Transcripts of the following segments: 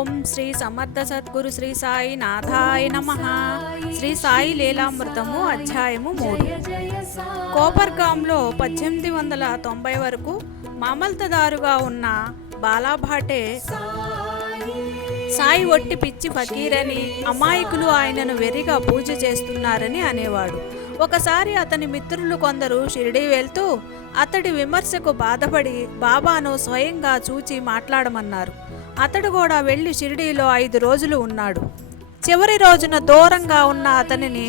ఓం శ్రీ సమర్థ సద్గురు శ్రీ సాయి నాథాయ నమః. శ్రీ సాయి లీలామృతము అధ్యాయము 3. కోపర్గాంలో 1890 వరకు మామల్తదారుగా ఉన్న బాలాభాటే సాయి ఒట్టి పిచ్చి ఫకీరని, అమాయకులు ఆయనను వెర్రిగా పూజ చేస్తున్నారని అనేవాడు. ఒకసారి అతని మిత్రులు కొందరు షిరిడీ వెళ్తూ అతడి విమర్శకు బాధపడి బాబాను స్వయంగా చూచి మాట్లాడమన్నారు. అతడు కూడా వెళ్ళి షిరిడీలో 5 రోజులు ఉన్నాడు. చివరి రోజున దూరంగా ఉన్న అతనిని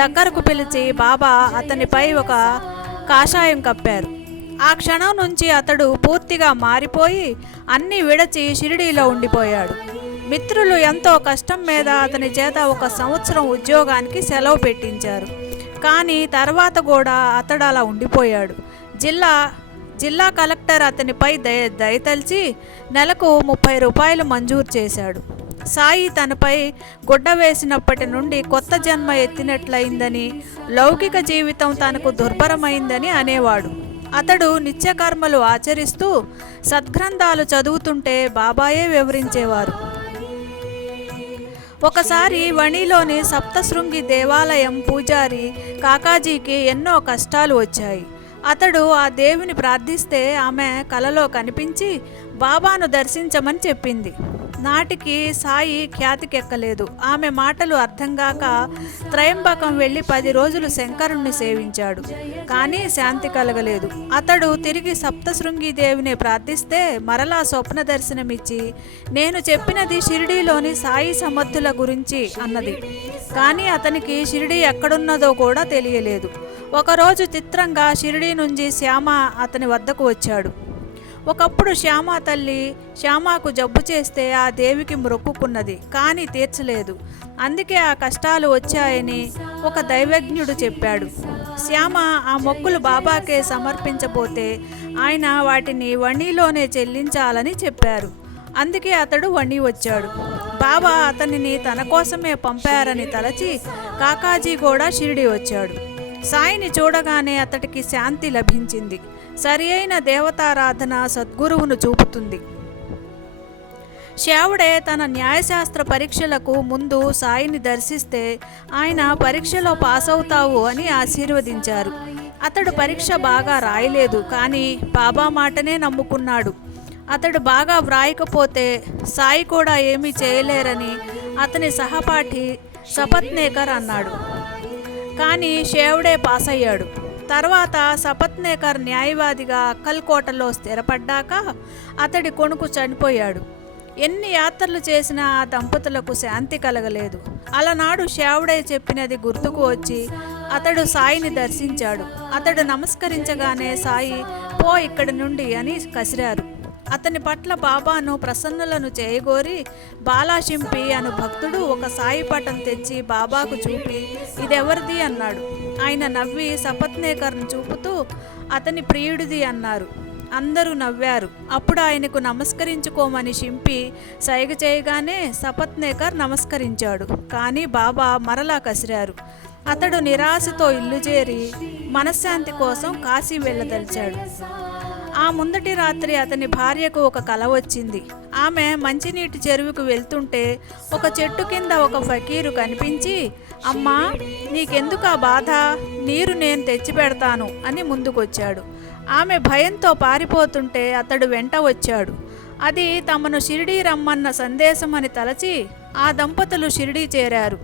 దగ్గరకు పిలిచి బాబా అతనిపై ఒక కాషాయం కప్పారు. ఆ క్షణం నుంచి అతడు పూర్తిగా మారిపోయి అన్నీ విడచి షిరిడీలో ఉండిపోయాడు. మిత్రులు ఎంతో కష్టం మీద అతని చేత 1 సంవత్సరం ఉద్యోగానికి సెలవు పెట్టించారు. కానీ తర్వాత కూడా అతడు అలా ఉండిపోయాడు. జిల్లా కలెక్టర్ అతనిపై దయతలిచి నెలకు 30 రూపాయలు మంజూరు చేశాడు. సాయి తనపై గుడ్డ వేసినప్పటి నుండి కొత్త జన్మ ఎత్తినట్లయిందని, లౌకిక జీవితం తనకు దుర్భరమైందని అనేవాడు. అతడు నిత్యకర్మలు ఆచరిస్తూ సద్గ్రంథాలు చదువుతుంటే బాబాయే వివరించేవారు. ఒకసారి వణిలోని సప్తశృంగి దేవాలయం పూజారి కాకాజీకి ఎన్నో కష్టాలు వచ్చాయి. అతడు ఆ దేవిని ప్రార్థిస్తే ఆమె కలలో కనిపించి బాబాను దర్శించమని చెప్పింది. నాటికి సాయి ఖ్యాతికెక్కలేదు. ఆమె మాటలు అర్థంగాక త్రయంబకం వెళ్ళి 10 రోజులు శంకరుణ్ణి సేవించాడు. కానీ శాంతి కలగలేదు. అతడు తిరిగి సప్తశృంగి దేవిని ప్రార్థిస్తే మరలా స్వప్న దర్శనమిచ్చి నేను చెప్పినది షిరిడీలోని సాయి సమర్థుల గురించి అన్నది. కానీ అతనికి షిరిడీ ఎక్కడున్నదో కూడా తెలియలేదు. ఒకరోజు చిత్రంగా షిరిడీ నుంచి శ్యామ అతని వద్దకు వచ్చాడు. ఒకప్పుడు శ్యామ తల్లి శ్యామకు జబ్బు చేస్తే ఆ దేవికి మొక్కుకున్నది, కానీ తీర్చలేదు. అందుకే ఆ కష్టాలు వచ్చాయని ఒక దైవజ్ఞుడు చెప్పాడు. శ్యామ ఆ మొక్కులు బాబాకే సమర్పించబోతే ఆయన వాటిని వణిలోనే చెల్లించాలని చెప్పారు. అందుకే అతడు వణి వచ్చాడు. బాబా అతనిని తన కోసమే పంపారని తలచి కాకాజీ కూడా షిరిడి వచ్చాడు. సాయిని చూడగానే అతడికి శాంతి లభించింది. సరి అయిన దేవతారాధన సద్గురువును చూపుతుంది. శివుడే తన న్యాయశాస్త్ర పరీక్షలకు ముందు సాయిని దర్శిస్తే ఆయన పరీక్షలో పాస్ అవుతావు అని ఆశీర్వదించారు. అతడు పరీక్ష బాగా రాయలేదు, కానీ బాబా మాటనే నమ్ముకున్నాడు. అతడు బాగా వ్రాయకపోతే సాయి కూడా ఏమీ చేయలేరని అతని సహపాఠి సపత్నేకర్ అన్నాడు. కానీ శివుడే పాస్ అయ్యాడు. తర్వాత సపత్నేకర్ న్యాయవాదిగా అక్కల్కోటలో స్థిరపడ్డాక అతడి కొడుకు చనిపోయాడు. ఎన్ని యాత్రలు చేసినా ఆ దంపతులకు శాంతి కలగలేదు. అలనాడు శివుడే చెప్పినది గుర్తుకు వచ్చి అతడు సాయిని దర్శించాడు. అతడు నమస్కరించగానే సాయి పో ఇక్కడి నుండి అని కసిరారు. అతని పట్ల బాబాను ప్రసన్నులను చేయగోరి బాలాశింపి అను భక్తుడు ఒక సాయి పటం తెచ్చి బాబాకు చూపి ఇదెవరిది అన్నాడు. ఆయన నవ్వి సపత్నేకర్ను చూపుతూ అతని ప్రియుడిది అన్నారు. అందరూ నవ్వారు. అప్పుడు ఆయనకు నమస్కరించుకోమని షింపి సైగ చేయగానే సపత్నేకర్ నమస్కరించాడు. కానీ బాబా మరలా కసిరారు. అతడు నిరాశతో ఇల్లు చేరి మనశ్శాంతి కోసం కాశీ వెళ్ళదలిచాడు. ఆ ముందటి రాత్రి అతని భార్యకు ఒక కల వచ్చింది. ఆమె మంచినీటి చెరువుకు వెళ్తుంటే ఒక చెట్టు కింద ఒక ఫకీరు కనిపించి అమ్మా నీకెందుకు ఆ బాధ, నీరు నేను తెచ్చిపెడతాను అని ముందుకొచ్చాడు. ఆమె భయంతో పారిపోతుంటే అతడు వెంట వచ్చాడు. అది తమను షిరిడీ రమ్మన్న సందేశం అని తలచి ఆ దంపతులు షిరిడీ చేరారు.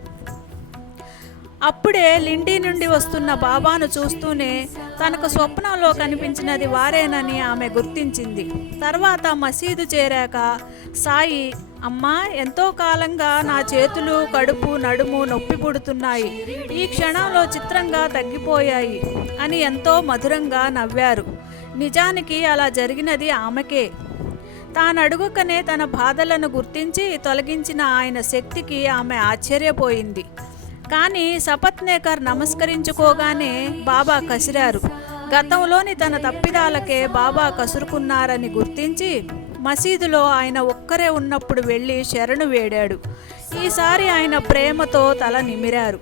అప్పుడే లిండి నుండి వస్తున్న బాబాను చూస్తూనే తనకు స్వప్నంలో కనిపించినది వారేనని ఆమె గుర్తించింది. తర్వాత మసీదు చేరాక సాయి అమ్మా ఎంతో కాలంగా నా చేతులు, కడుపు, నడుము నొప్పి పుడుతున్నాయి, ఈ క్షణంలో చిత్రంగా తగ్గిపోయాయి అని ఎంతో మధురంగా నవ్వారు. నిజానికి అలా జరిగినది ఆమెకే. తానడుగుకనే తన బాధలను గుర్తించి తొలగించిన ఆయన శక్తికి ఆమె ఆశ్చర్యపోయింది. కానీ సపత్నేకర్ నమస్కరించుకోగానే బాబా కసిరారు. గతంలోని తన తప్పిదాలకే బాబా కసురుకున్నారని గుర్తించి మసీదులో ఆయన ఒక్కరే ఉన్నప్పుడు వెళ్ళి శరణు వేడాడు. ఈసారి ఆయన ప్రేమతో తల నిమిరారు.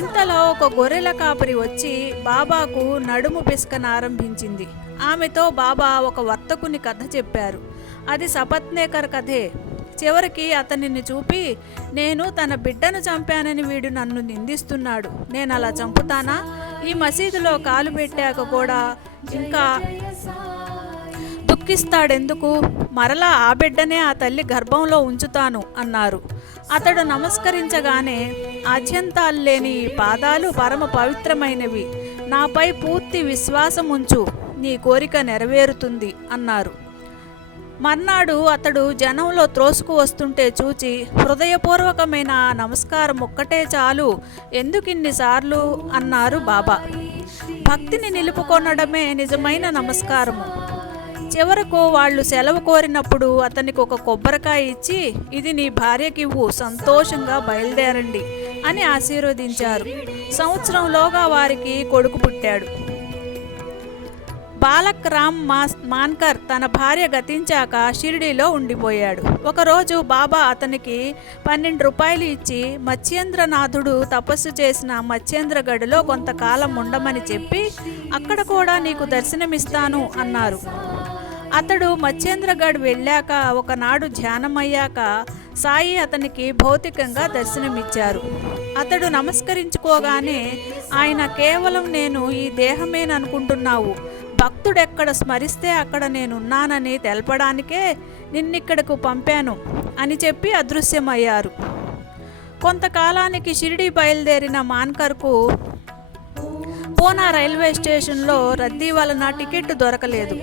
ఇంతలో ఒక గొర్రెల కాపరి వచ్చి బాబాకు నడుము పిసకనారంభించింది. ఆమెతో బాబా ఒక వర్తకుని కథ చెప్పారు. అది సపత్నేకర్ కథే. చివరికి అతనిని చూపి, నేను తన బిడ్డను చంపానని వీడు నన్ను నిందిస్తున్నాడు, నేను అలా చంపుతానా? ఈ మసీదులో కాలు పెట్టాక కూడా ఇంకా దుఃఖిస్తాడెందుకు? మరలా ఆ బిడ్డనే ఆ తల్లి గర్భంలో ఉంచుతాను అన్నారు. అతడు నమస్కరించగానే, ఆద్యంతాలు లేని ఈ పాదాలు పరమ పవిత్రమైనవి, నాపై పూర్తి విశ్వాసం ఉంచు, నీ కోరిక నెరవేరుతుంది అన్నారు. మర్నాడు అతడు జనంలో త్రోసుకు వస్తుంటే చూచి, హృదయపూర్వకమైన నమస్కారం ఒక్కటే చాలు, ఎందుకిన్నిసార్లు అన్నారు బాబా. భక్తిని నిలుపుకొనడమే నిజమైన నమస్కారము. చివరకు వాళ్ళు సెలవు కోరినప్పుడు అతనికి ఒక కొబ్బరికాయ ఇచ్చి, ఇది నీ భార్యకివ్వు, సంతోషంగా బయలుదేరండి అని ఆశీర్వదించారు. సంవత్సరంలోగా వారికి కొడుకు పుట్టాడు. బాలక్ రామ్ మాన్కర్ తన భార్య గతించాక షిరిడీలో ఉండిపోయాడు. ఒకరోజు బాబా అతనికి 12 రూపాయలు ఇచ్చి, మత్స్యేంద్రనాథుడు తపస్సు చేసిన మత్స్యేంద్రగఢ్లో కొంతకాలం ఉండమని చెప్పి, అక్కడ కూడా నీకు దర్శనమిస్తాను అన్నారు. అతడు మత్స్యేంద్రగఢ్ వెళ్ళాక ఒకనాడు ధ్యానమయ్యాక సాయి అతనికి భౌతికంగా దర్శనమిచ్చారు. అతడు నమస్కరించుకోగానే ఆయన, కేవలం నేను ఈ దేహమేననుకుంటున్నావు, భక్తుడెక్కడ స్మరిస్తే అక్కడ నేనున్నానని తెలపడానికే నిన్నిక్కడకు పంపాను అని చెప్పి అదృశ్యమయ్యారు. కొంతకాలానికి షిరిడీ బయలుదేరిన మాన్కర్కు పూనా రైల్వే స్టేషన్లో రద్దీ వలన టికెట్ దొరకలేదు.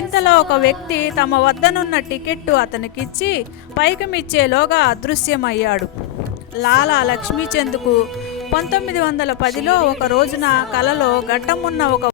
ఇంతలో ఒక వ్యక్తి తమ వద్దనున్న టికెట్టు అతనికిచ్చి పైకమిచ్చేలోగా అదృశ్యమయ్యాడు. లాలా లక్ష్మీచంద్కు 1910లో ఒక రోజున కలలో గడ్డమున్న ఒక